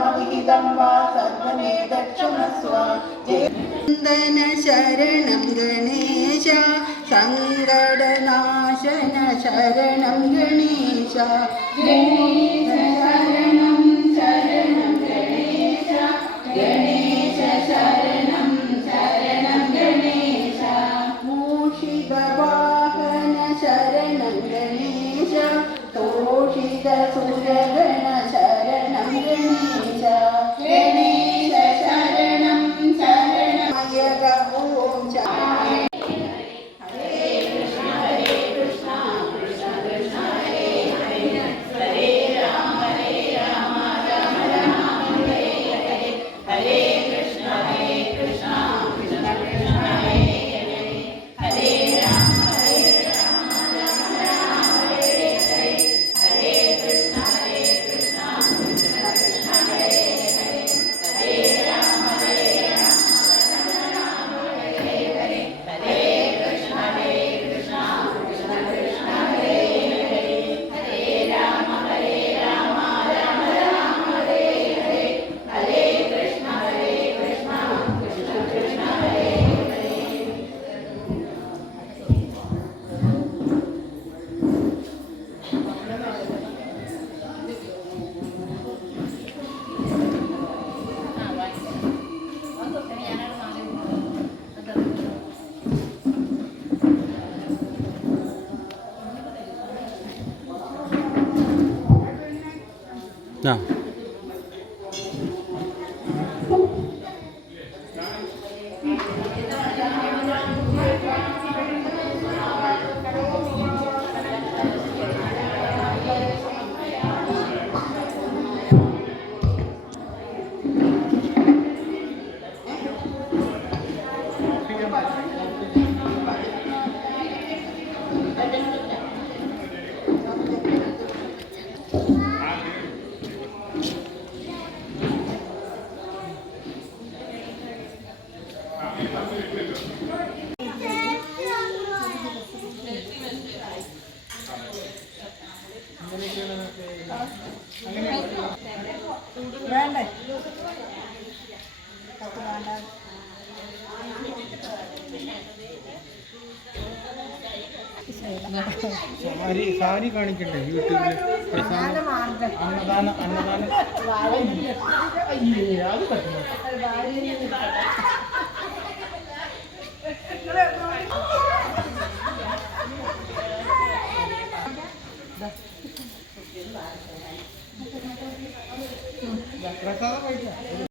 नामविहितं वा सर्वमेतत्क्षमस्व वन्दन शरणं गणेश सङ्कटनाशन शरणं गणेश शरणं शरणं गणेश गणेश शरणं शरणं गणेश मूषिकवाहन शरणं गणेश तोषितसुरगण शरणं गणेश गणेश शरणं शरणमय ॐ No. വേണ്ടേ സാരി കാണിക്കണ്ടേ യൂട്യൂബിൽ അന്നദാനം അത് പറ്റുമോ പ്രസാദം കഴിക്കാം.